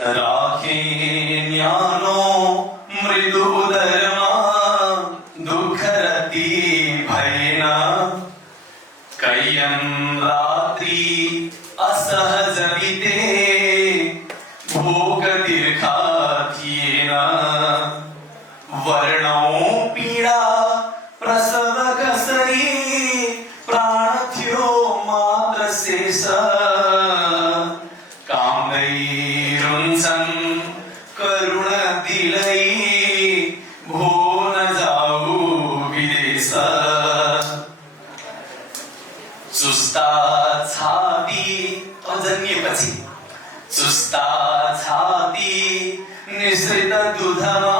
राखे ज्ञानो मृदुदरमा दुःखरती भयना कैयं रात्री असहजविते भोग दीर्घाथीना वर्णो पीडा प्रसव कसरी प्राणथ्यो मात्र शेष कामदैरुंचन करुण दिलई भो न जाऊ विदेश चुस्ता छाती अजन्मेपछि चुस्ता छाती निश्रित दुधमा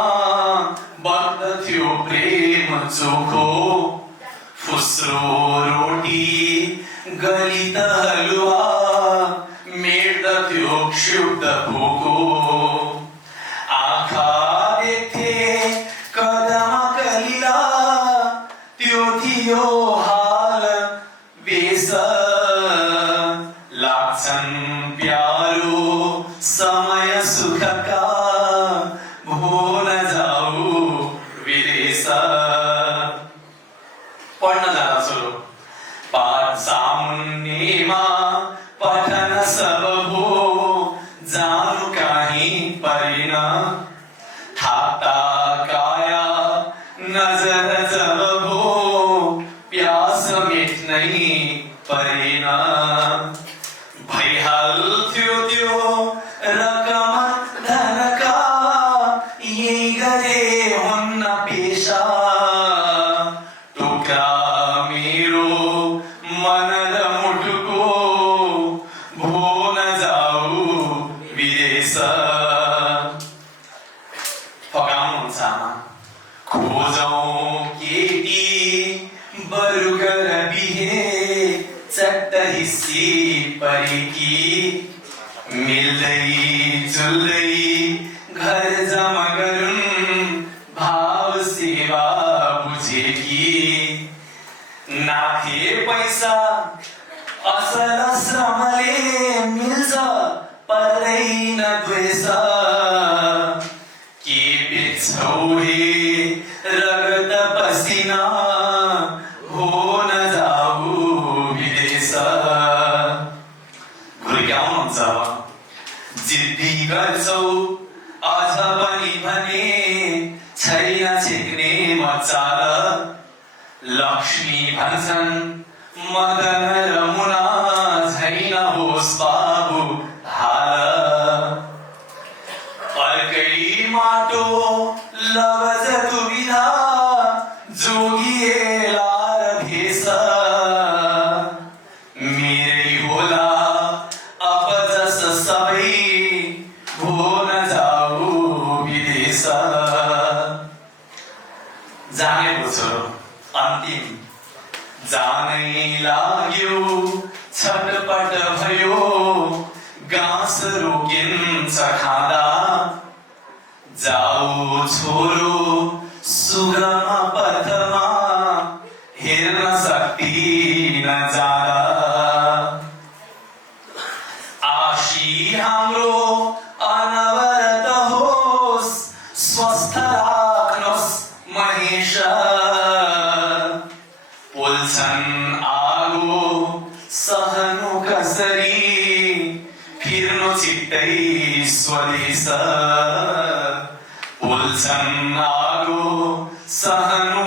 बग्दथ्यो प्रेम चोखो फुस्रो रोटी गलित हलुवा मेट्दथ्यो क्षुब्ध भोको आँखा देख्थे कदमा कलिला त्यो थियो हाल बेस लाग्छन् प्यारो समय सुखका भो न जाऊ विदेश पढ्न जाँदा छोरो पाठ सामुन्नेमा पठन सब हो जानु काहीँ परिन थाता काया नजर जब हो प्यास मेट्नै परेन भइहाल्थ्यो त्यो रकम धनका यही गरे हुन्न पेशा टुक्रा मेरो मन र मुटुको भो न जाऊ विदेश फकाउनुहुन्छ आमा खोजौँ केटी बरु गर बिहे चट्ट हिस्सी परेकी मिल्दै जुल्दै घर जमा गरून् भाव सेवा बुझेकी नाथे पैसा असल श्रमले मिल्छ पर्दैन द्वेष के बेच्छौ हे रगत पसिना हो न जाऊ विदेश घुर्क्याउनुहुन्छ जिद्दी गर्छौ अझ पनि भने छैन छेक्ने मचार लक्ष्मी भन्छन् मदन र मुना छैन होस् बाबु हाल अर्कै माटो लवज दुविधा जोगिएला र भेष मेरै होला अपजस सबै भो न जाऊ विदेश जाने छोरो अन्तिम जानै लाग्यो छटपट भयो गाँस रोकिन्छ खाँदा जाऊ छोरो सुगम पथमा हेर्न सक्दिन जाँदा आशी हाम्रो अनवरत होस् स्वस्थ राख्नुहोस् महेश पोल्छन् आगो सहनु कसरी फिर्नु चित्तै स्वदेश पोल्छन् आगो सहनु